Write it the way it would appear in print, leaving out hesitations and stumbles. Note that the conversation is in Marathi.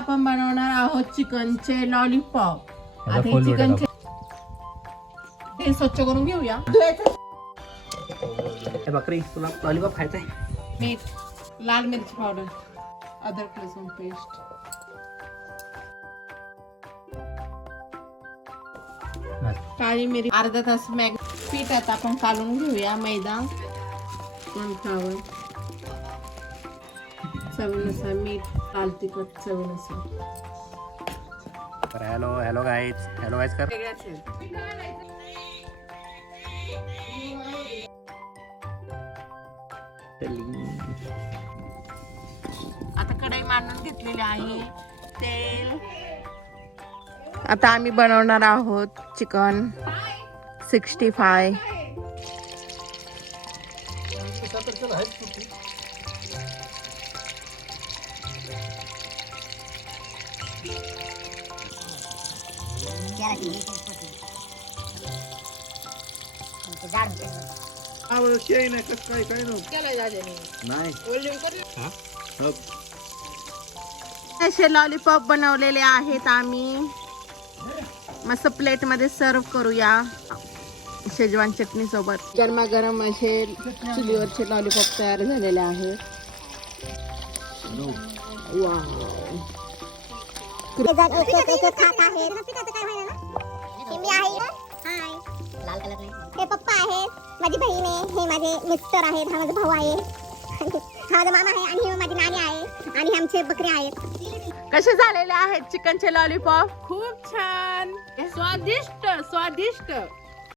आपण बनवणार आहोत चिकनचे लॉलीपॉप. आता आता full चिकनचे हे स्वच्छ करून घेऊया. बकरी तुला लॉलीपॉप खायचंय? मीठ, लाल मिरची पावडर, अद्रक लसूण पेस्ट, काळी मिरी, अर्धा तास मॅग. पीठ आता आपण काढून घेऊया. मैदा, कॉर्नफ्लॉवर, चवीनुसार मीठ, लाल तिखट चवीनुसार. हॅलो गाईज कर. आता कढई मांडून घेतलेली आहे. तेल. आता आम्ही बनवणार आहोत चिकन 65. असे लॉलीपॉप बनवलेले आहेत आम्ही. मस्त प्लेट मध्ये सर्व करूया शेजवान चटणी सोबत. गरमागरम असे चुलीवरचे लॉलीपॉप तयार झालेले आहेत. हे पप्पा आहेत, माझी बहीण आहे, हे माझे मिस्टर आहेत, हा माझा भाऊ आहे, हा माझा मामा आहे, आणि हे माझी नानी आहे, आणि आमचे बकरे आहेत. कसे झालेले आहेत चिकनचे लॉलीपॉप? खूप छान, स्वादिष्ट.